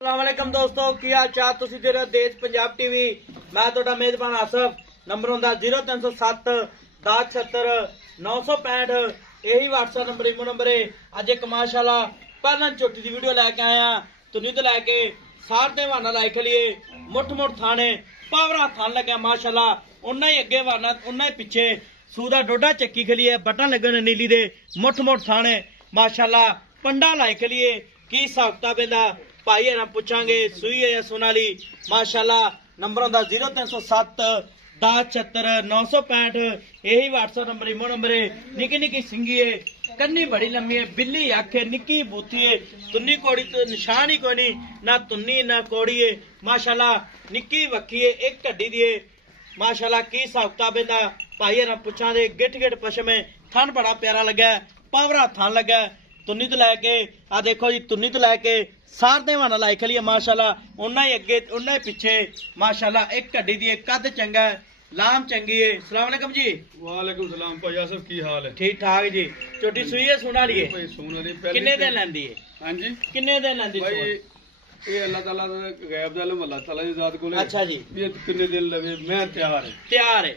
अस्सलामुअलैकुम दोस्तों की हाल चाल तुसी देख रहे हो देश पंजाब टीवी। मैं ਤੁਹਾਡਾ मेजबान आसफ। नंबर ਹੁੰਦਾ 0307 1076 965। यही व्हाट्सएप नंबर इमो नंबर है। अज एक माशाल्लाह पहला चोटी की वीडियो लैके आया तुनी तो लैके सारे वाना लाई खलिए मुठ मुठ थाने पावरा थान लगे माशाल्लाह उन्ना ही अगे वाना उन्ना ही पिछे सूदा डोडा चक्की खलिए बटन लगन नीली दे मुठ मुठ थाने माशाल्लाह पंडा लाई खलिए की हिसाब किताब भाई है पूछांगे सूई है या सोनाली माशाल्लाह। नंबर होंदा 0307 1076 965। यही व्हाट्सएप नंबर इमो नंबर है। निकी निकी सिंगी है कन्नी बड़ी लम्बी है बिल्ली अख है निकी बूथी है तुन्नी कोड़ी तो निशान ही कोई नहीं ना तुन्नी ना कोड़ी है माशाल्लाह निकी वक्की है एक कड्डी दी है माशाल्लाह की हिसाब किताब है भाई है पूछांगे गिट गिट पशम है थन बड़ा प्यारा लगा पावरा थन लगा तुन्नी तो लैके आ देखो जी तुन्नी तो लैके सारे वाना लाई खली माशाल्लाह उन्ना ही अगे उन्ना ही पिछे माशाल्लाह एक कड्डी दी कद चंगा है लाम चंगी है। अस्सलाम वालेकुम जी। वालेकुम सलाम भाई आसफ की हाल है? ठीक ठाक जी। छोटी सुई है सुना ली है भाई सुन ली किन्ने दिन लैंदी है? हां जी किन्ने दिन लैंदी भाई ये अल्लाह ताला दा गैब दा इल्म अल्लाह ताला दी जात कोले। अच्छा जी ये किन्ने दिन लवे मैं तैयार है तैयार है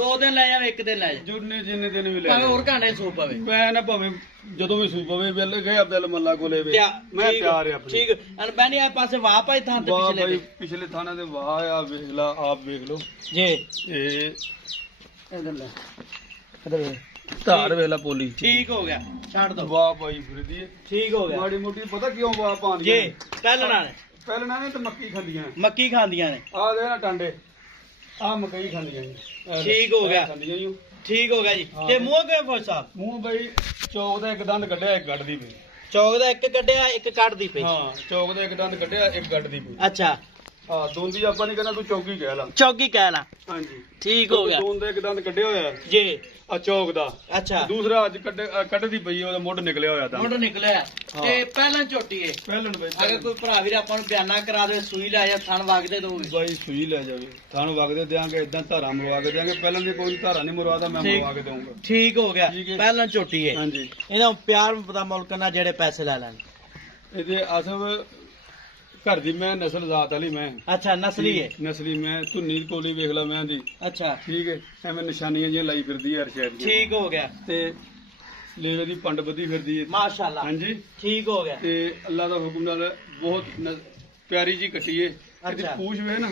2 दिन ले जावे 1 दिन ले जा जुड़ने जिन्ने दिन भी ले भावे और घंटे सूप पवे मैं ना भावे ਜਦੋਂ ਵੀ ਸੂਪ ਪਵੇ ਵੇਲੇ ਗੈਬ ਦਾ ਇਲਮ ਅੱਲਾਹ ਕੋਲੇ ਵੇ ਮੈਂ ਤਿਆਰ ਆ ठीक अन बहनी आ पासे वाह पाई थां ते ਵਾਹ पिछले ਭਾਈ ਪਿਛਲੇ ਥਾਣਾ ਦੇ ਵਾਹ ਆ ਵੇਖ ਲਾ ਆਪ ਵੇਖ ਲੋ जी ਇਹ इधर ले इधर ले ਧਾਰ ਵੇਖ ਲਾ ਪੋਲੀ ठीक हो गया छाड़ दो ਵਾਹ ਭਾਈ ਫਿਰਦੀ ਹੈ ठीक हो गया ਮਾੜੀ ਮੋਟੀ ਪਤਾ ਕਿਉਂ ਵਾਹ ਪਾਉਂਦੀ जी पहलना ने ਪਹਿਲਾਂ ਨੇ ਤਾਂ ਮੱਕੀ ਖਾਂਦੀਆਂ मक्की खांदियां ने ਆ ਦੇ ਨਾ ਟਾਂਡੇ ਆ ਮਕਈ ਖਾਂਦੀਆਂ ਨੇ ਠੀਕ ਹੋ ਗਿਆ। ਖਾਂਦੀਆਂ ਹੀ ठीक हो गया जी ते मुंह के फौज साहब ਮੂੰਹ ਬਈ ਚੌਕ ਦਾ ਇੱਕ ਦੰਦ ਕੱਢਿਆ ਇੱਕ ਗੱਡਦੀ ਪਈ चौक दा एक कड्डिया एक कटदी पे ਹਾਂ ਚੌਕ ਦਾ ਇੱਕ ਦੰਦ ਕੱਢਿਆ ਇੱਕ ਗੱਡਦੀ ਪਈ अच्छा ਹਾਂ ਦੋਂਦੀ ਆਪਾਂ ਨਹੀਂ ਕਹਿੰਦਾ ਤੂੰ ਚੌਕੀ ਕਹਿ ਲਾ चौकी कहला ਹਾਂਜੀ ठीक हो गया ਦੋਂਦ ਦਾ ਇੱਕ ਦੰਦ ਕੱਢਿਆ ਹੋਇਆ जी ਆ ਚੌਕ ਦਾ अच्छा ਦੂਸਰਾ ਅੱਜ ਕੱਢਦੀ ਪਈ ਉਹਦਾ ਮੁੱਢ ਨਿਕਲਿਆ ਹੋਇਆ ਤਾਂ मुंड निकलिया ते पहला झोटी है ਪਹਿਲਣ ਬਈ अगर कोई भरा वीर ਆਪਾਂ ਨੂੰ ਬਿਆਨਾ ਕਰਾ ਦੇ ਸੂਈ ਲੈ ਜਾ ਥਣ ਵਗਦੇ ਦੋਗੇ ਬਾਈ ਸੂਈ ਲੈ ਜਾਵੇ ਥਾਣ ਵਗਦੇ ਦਿਆਂਗੇ ਇਦਾਂ ਧਾਰਾਂ ਮਰਵਾ ਕੇ ਦਿਆਂਗੇ ਪਹਿਲਾਂ ਦੀ ਕੋਈ ਧਾਰਾਂ ਨਹੀਂ ਮਰਵਾਦਾ ਮੈਂ ਠੀਕ। ਮਰਵਾ ਕੇ ਦਊਂਗਾ ठीक हो गया ठीक है। पहला झोटी है ਹਾਂਜੀ ਇਹਦਾ ਪਿਆਰ ਪਤਾ ਮੁਲਕ ਨਾਲ ਜਿਹੜੇ ਪੈਸੇ ਲੈ ਲੈਣ ਇਹਦੇ ਅਸਲ ਘਰ ਦੀ ਮੈਂ ਨਸਲ ਜ਼ਾਤ ਵਾਲੀ ਮੈਂ अच्छा नस्ली है ਨਸਲੀ ਮੈਂ ਧੁੰਨੀ ਕੋਲੀ ਵੇਖ ਲਾ ਮੈਂ ਦੀ अच्छा ਠੀਕ ਹੈ ਐਵੇਂ ਨਿਸ਼ਾਨੀਆਂ ਜਿਹੀਆਂ ਲਾਈ ਫਿਰਦੀ ਹੈ ਹਰ ਸ਼ਾਇਦ ठीक हो गया ਤੇ ਲੇਵੇ ਦੀ ਪੰਡ ਬੱਧੀ ਫਿਰਦੀ ਹੈ माशाल्लाह ਹਾਂਜੀ ठीक हो गया ਤੇ ਅੱਲਾ ਦਾ ਹੁਕਮ ਨਾਲ ਬਹੁਤ ਪਿਆਰੀ ਜੀ ਕੱਟੀ ਏ ਇਹਦੀ ਅੱਛਾ। ਪੂਛ ਵੇ ਨਾ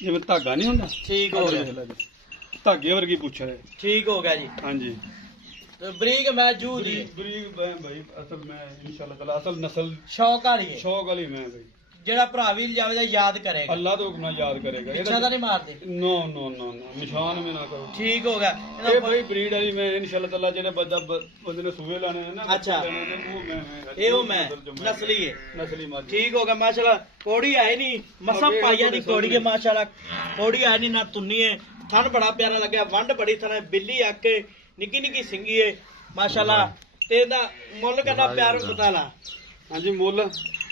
ਜਿਵੇਂ ਧਾਗਾ ਨਹੀਂ ਹੁੰਦਾ ठीक हो गया ਵੇਖ ਲੈ ਜੀ। ਧਾਗੇ ਵਰਗੀ ਪੁੱਛ ਹੈ ठीक हो गया जी ਹਾਂਜੀ तो बरीक मैं जू दी ਬਰੀਕ ਮੈਂ ਭਾਈ ਅਸਲ ਮੈਂ ਇਨਸ਼ਾਅੱਲਾ ਤਾਲਾ ਅਸਲ ਨਸਲ शौक वाली है ਸ਼ੌਕ ਵਾਲੀ ਮੈਂ ਭਾਈ ਜਿਹੜਾ ਭਰਾ ਵੀ ਜਾਵੇ ਤਾਂ ਯਾਦ ਕਰੇਗਾ ਅੱਲਾ ਦਾ ਹੁਕਮ ਨਾਲ ਯਾਦ ਕਰੇਗਾ ਪਿੱਛਾ ਤਾਂ ਨਹੀਂ ਮਾਰਦੇ ਨੋ ਨੋ ਨੋ ਨੋ ਨਿਸ਼ਾਨ ਵੀ ਨਾ ਕਰੋ ਠੀਕ ਹੋ ਗਿਆ ਇਹ ਭਾਈ ਬਰੀਡ ਵਾਲੀ ਮੈਂ ਇਨਸ਼ਾਅੱਲਾ ਤਾਲਾ ਜਿਹੜੇ ਬੰਦੇ ਨੇ ਸੂਏ ਲਾਣੇ ਨੇ ਨਾ ਅੱਛਾ। ਲੈਣੇ ਨੇ, ਉਹ ਮੈਂ ਇਹੋ ਮੈਂ ਨਸਲੀ ਹੈ ਨਸਲੀ ਮਾਦੀ ठीक हो गया माशाल्लाह कोड़ी है नहीं मसा अबे पाइया इनको नहीं कोड़ी है माशाल्लाह कोड़ी है नहीं ना तुन्नी है थन बड़ा प्यारा लगा वंड बड़ी थन बिल्ली आके निकी निकी सिंगी है माशाल्लाह ते दा मुੱਲ करना प्यार पता ला ਹਾਂਜੀ ਮੁੱਲ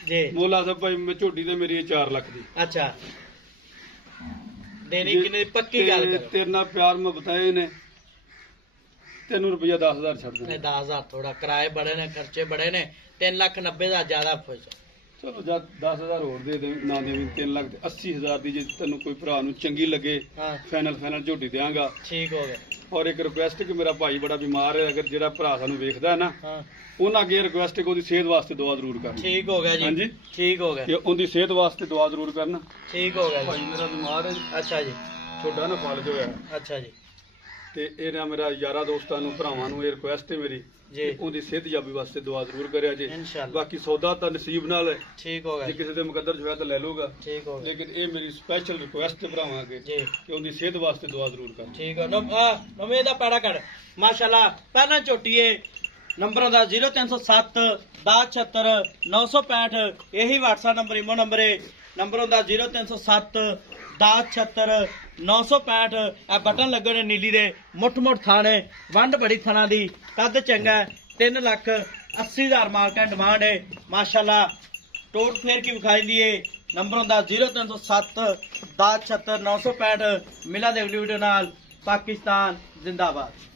जी ਮੁੱਲ ਆ ਸਭ ਭਾਈ ਮੈਂ ਝੋਟੀ ਤੇ ਮੇਰੀ 4 ਲੱਖ ਦੀ अच्छा देनी किने पक्की गल ਤੇ करो ਤੇਰੇ ਨਾਲ ਪਿਆਰ ਮੈਂ ਬਤਾਏ ਨੇ ਤੈਨੂੰ ਰੁਪਈਆ 10000 ਛੱਡ ਦੇ 10,000 थोड़ा किराए बड़े ने खर्चे बड़े ने 3,90,000 ज्यादा खुश ਚਲੋ ਜਦ 10000 ਹੋਰ ਦੇ ਦੇ ਨਾ ਦੇਵੀਂ 3 ਲੱਖ ਤੇ 80000 ਦੀ ਜੇ ਤੈਨੂੰ ਕੋਈ ਭਰਾ ਨੂੰ ਚੰਗੀ ਲੱਗੇ हाँ ਫਾਈਨਲ ਝੋਟੀ ਦੇਵਾਂਗਾ। ठीक हो गया ਔਰ ਇੱਕ ਰਿਕੁਐਸਟ ਕਿ ਮੇਰਾ ਭਾਈ ਬੜਾ ਬਿਮਾਰ ਹੈ ਅਗਰ ਜਿਹੜਾ ਭਰਾ ਸਾਨੂੰ ਵੇਖਦਾ ਹੈ ਨਾ हाँ ਉਹਨਾਂ ਅੱਗੇ ਰਿਕੁਐਸਟ ਕਿ ਉਹਦੀ ਸਿਹਤ ਵਾਸਤੇ ਦੁਆ ਜ਼ਰੂਰ ਕਰਨ ठीक हो गया हाँ जी जी। ठीक हो ਕਿ गया ਉਹਦੀ ਸਿਹਤ ਵਾਸਤੇ ਦੁਆ ਜ਼ਰੂਰ ਕਰਨ। ठीक हो गया ਭਾਈ जी ਮੇਰਾ ਬਿਮਾਰ ਹੈ अच्छा जी ਛੋਟਾ ਨਾ ਫਲ ਜੋ ਹੈ अच्छा जी ਤੇ ਇਹਨਾਂ ਮੇਰਾ ਯਾਰਾਂ ਦੋਸਤਾਂ ਨੂੰ ਭਰਾਵਾਂ ਨੂੰ ਇਹ ਰਿਕੁਐਸਟ ਹੈ ਮੇਰੀ जी ਉਹਦੀ ਸਿਹਤ ਜਾਬੀ ਵਾਸਤੇ ਦੁਆ ਜ਼ਰੂਰ ਕਰਿਆ ਜੇ। इंशाल्लाह ਬਾਕੀ ਸੌਦਾ ਤਾਂ ਨਸੀਬ ਨਾਲ ਹੈ ठीक हो ਜੇ गया ਕਿਸੇ ਦੇ ਮੁਕੱਦਰ ਚ ਹੋਇਆ ਤਾਂ ਲੈ ਲੂਗਾ ठीक हो गया ਲੇਕਿਨ ਇਹ ਮੇਰੀ ਸਪੈਸ਼ਲ ਰਿਕੁਐਸਟ ਹੈ ਭਰਾਵਾਂ ਅੱਗੇ जी ਕਿ ਉਹਦੀ ਸਿਹਤ ਵਾਸਤੇ ਦੁਆ ਜ਼ਰੂਰ ਕਰਨ। ठीक है नवे दा पैड़ा कर माशाल्लाह पहला झोटी है नंबर होंदा 0307 1076 965। यही व्हाट्सएप नंबर इमो नंबर है नंबर होंदा 0307 1076 965। आ बटन लगे ने नीली दे मुठ मुठ थाने वंड बड़ी थना दी कद चंगा 3,80,000 मार्का डिमांड है माशाल्लाह टोट फेर की विखाई दी है। नंबर होंदा 0307 1076 965। मिला दे अगली वीडियो नाल। पाकिस्तान जिंदाबाद।